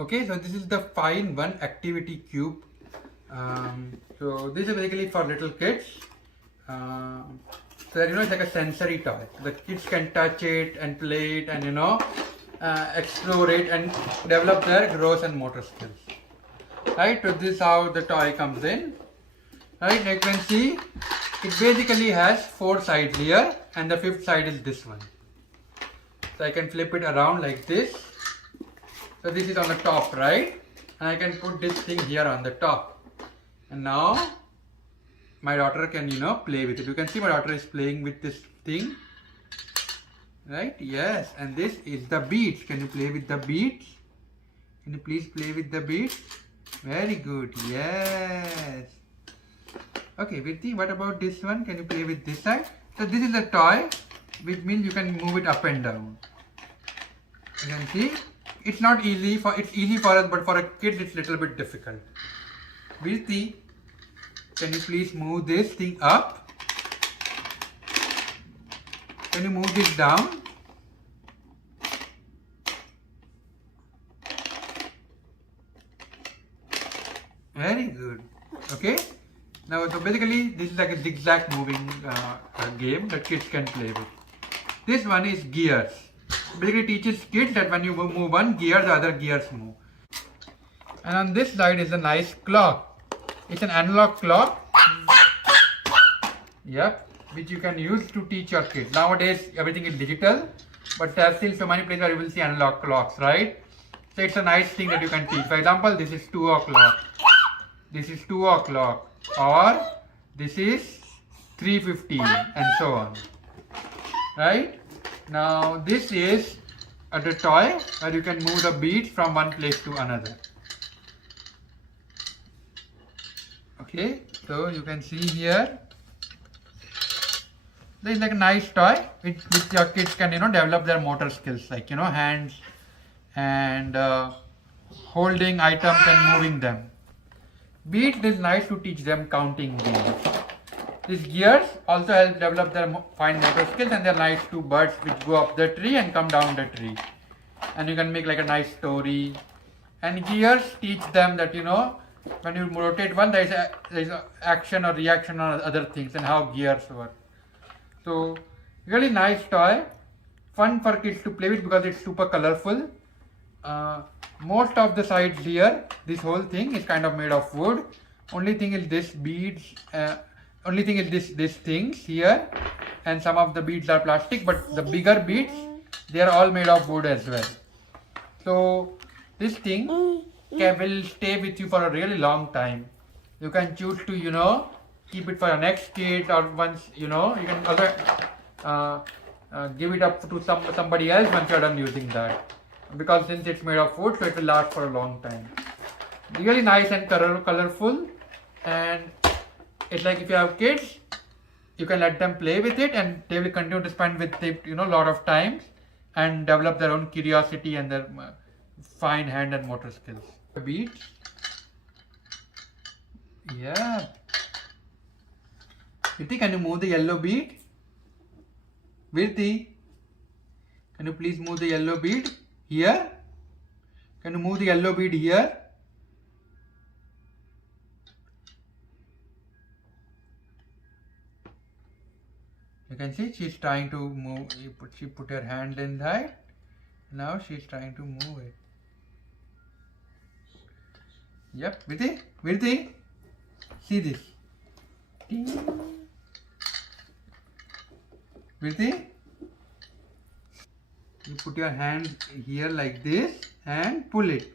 Okay, so this is the Fine One activity cube. So this is basically for little kids. So that, it's like a sensory toy. The kids can touch it and play it and explore it and develop their gross and motor skills. Right, so this is how the toy comes in. Right, you can see it basically has 4 sides here and the 5th side is this one. So I can flip it around like this. So this is on the top, right? And I can put this thing here on the top. And now my daughter can, play with it. You can see my daughter is playing with this thing. Right? Yes. And this is the beads. Can you play with the beads? Can you please play with the beads? Very good. Yes. Okay, Virti, what about this one? Can you play with this side? So this is a toy, which means you can move it up and down. You can see, it's easy for us, but for a kid it's little bit difficult. Virti, can you please move this thing up? Can you move this down? Very good. Okay. Now, so basically, this is like a zigzag moving game that kids can play with. This one is gears. Basically, teaches kids that when you move one gear, the other gears move. And on this side is a nice clock. It's an analog clock. Yep, which you can use to teach your kids. Nowadays, everything is digital, but there are still so many places where you will see analog clocks, right? So it's a nice thing that you can teach. For example, this is 2 o'clock. This is 2 o'clock. Or this is 3:15 and so on. Right? Now this is a toy where you can move the beads from one place to another. Okay, so you can see here. This is like a nice toy which your kids can develop their motor skills, like hands and holding items and moving them. Beads is nice to teach them counting games. These gears also help develop their fine motor skills, and they're nice to birds which go up the tree and come down the tree. And you can make like a nice story. And gears teach them that when you rotate one, there is a action or reaction or other things, and how gears work. So really nice toy, fun for kids to play with because it's super colorful. Most of the sides here, this whole thing is kind of made of wood. Only thing is this beads, only thing is this things here, and some of the beads are plastic, but the bigger beads, they are all made of wood as well. So this thing will stay with you for a really long time. You can choose to keep it for your next kid, or once you can also give it up to somebody else once you're done using that. Because since it's made of wood, so it will last for a long time. Really nice and colorful, and it's like if you have kids, you can let them play with it, and they will continue to spend with it a lot of times and develop their own curiosity and their fine hand and motor skills. Beads. Yeah. Virti, can you move the yellow bead? Virti, can you please move the yellow bead? Here, can you move the yellow bead here? You can see she's trying to move. She put her hand inside. Now she's trying to move it. Yep, Virti, see this. Virti. You put your hand here like this and pull it.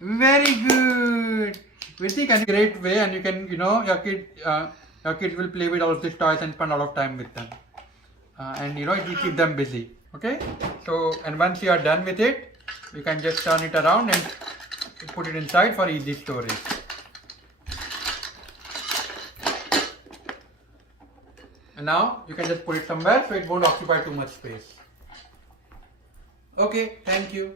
Very good. Virti, can great way, and you can your kids will play with all of these toys and spend a lot of time with them, and it will keep them busy. Okay. So and once you are done with it, you can just turn it around and put it inside for easy storage. And now you can just put it somewhere so it won't occupy too much space. Okay, thank you.